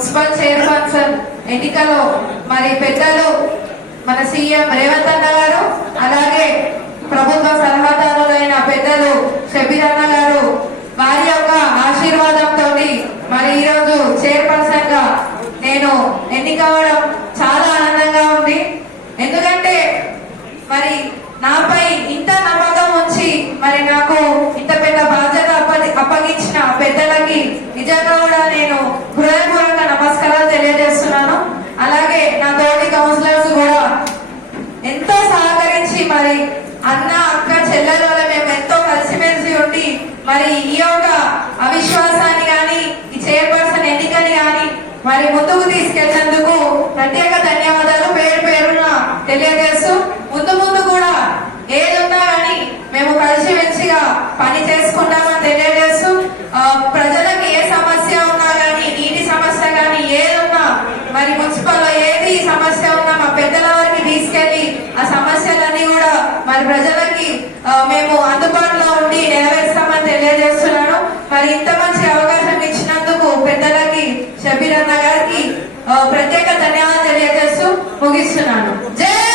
Municipal chairperson ఎన్నికలో మరి పెద్దలు మన సీఎం రేవంత్ అన్న గారు అలాగే ప్రభుత్వ సలహాదారులైన పెద్దలు షబీర్ అన్న గారు వారి యొక్క ఆశీర్వాదంతో మరి ఈరోజు చైర్పర్సన్గా నేను ఎన్నికవడం చాలా ఆనందంగా ఉంది. ఎందుకంటే మరి నాపై ఇంత నమ్మకం ఉంచి మరి నాకు ఇంత పెద్ద బాధ్యత అప్పగించిన పెద్దలకి నిజంగా కూడా నేను హృదయపూర్వక నమస్కారాలు తెలియజేస్తున్నాను అలాగే నా తోటి కౌన్సిలర్స్ కూడా ఎంతో సహకరించి మరి అన్న అక్క చెల్లెలలో మేము ఎంతో కలిసిమెలిసి ఉండి మరి ఈ యొక్క అవిశ్వాసాన్ని గాని ఈ చైర్పర్సన్ ఎన్నికని గాని మరి ముందుకు తీసుకెళ్ళేందుకు ప్రత్యేక ధన్యవాదాలు. పేరు పేరున తెలియజేస్తూ ముందు ముందు కూడా ఏదున్నా గాని మేము కలిసిమెలిసిగా పని చేసుకుంటామని తెలియజేస్తూ ప్రజలకు ఏ సమస్య ఉన్నా గాని నీటి సమస్య గాని ఏదున్నా మరి మున్సిపల్ ఏది సమస్య ఉన్నా మా పెద్దల మరి ప్రజలకి మేము అందుబాటులో ఉండి నెరవేర్స్తామని తెలియజేస్తున్నాను. మరి ఇంత మంచి అవకాశం ఇచ్చినందుకు పెద్దలకి షబీర్ అన్న గారికి ప్రత్యేక ధన్యవాదాలు తెలియజేస్తూ ముగిస్తున్నాను. జై